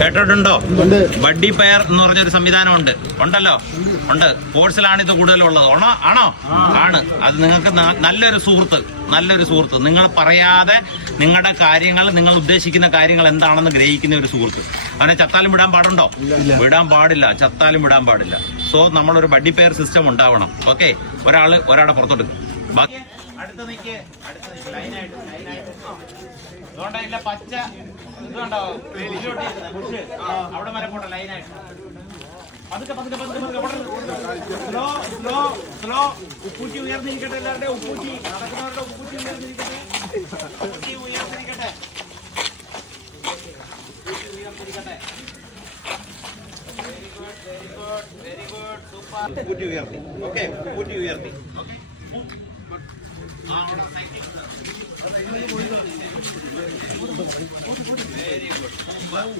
കേട്ടിട്ടുണ്ടോ? Buddy pair എന്ന് പറഞ്ഞൊരു സംവിധാനം ഉണ്ടല്ലോ. സ്പോർട്സിലാണ് ഇത് കൂടുതലുള്ളത്. ആണോ? ആണ്. അത് നിങ്ങൾക്ക് നല്ലൊരു സുഹൃത്ത്, നിങ്ങൾ പറയാതെ നിങ്ങളുടെ കാര്യങ്ങൾ, നിങ്ങൾ ഉദ്ദേശിക്കുന്ന കാര്യങ്ങൾ എന്താണെന്ന് ഗ്രഹിക്കുന്ന ഒരു സുഹൃത്ത്. അവനെ ചത്താലും വിടാൻ പാടുണ്ടോ? വിടാൻ പാടില്ല. ചത്താലും വിടാൻ പാടില്ല. സോ നമ്മളൊരു ബഡ്ഡി പെയർ സിസ്റ്റം ഉണ്ടാവണം. ഓക്കെ, ഒരാളെ പുറത്തോട്ട് അടുത്ത നിക്ക് ലൈനായിട്ട് അതുകൊണ്ടല്ല പച്ച ഇതുണ്ടോ അവിടെ വരെ പോട്ടെ ലൈനായിട്ട് സ്ലോ ഉപ്പൂറ്റി ഉയർന്നിരിക്കട്ടെ. എല്ലാവരുടെയും ഉപ്പൂറ്റി നടക്കുന്നവരുടെ ഉപ്പൂറ്റി ഉയർന്നിരിക്കട്ടെ. Very good super. ഉപ്പൂറ്റി ഉയർത്തി. ഓക്കെ, ഉപ്പൂറ്റി ഉയർത്തി. ഓക്കെ,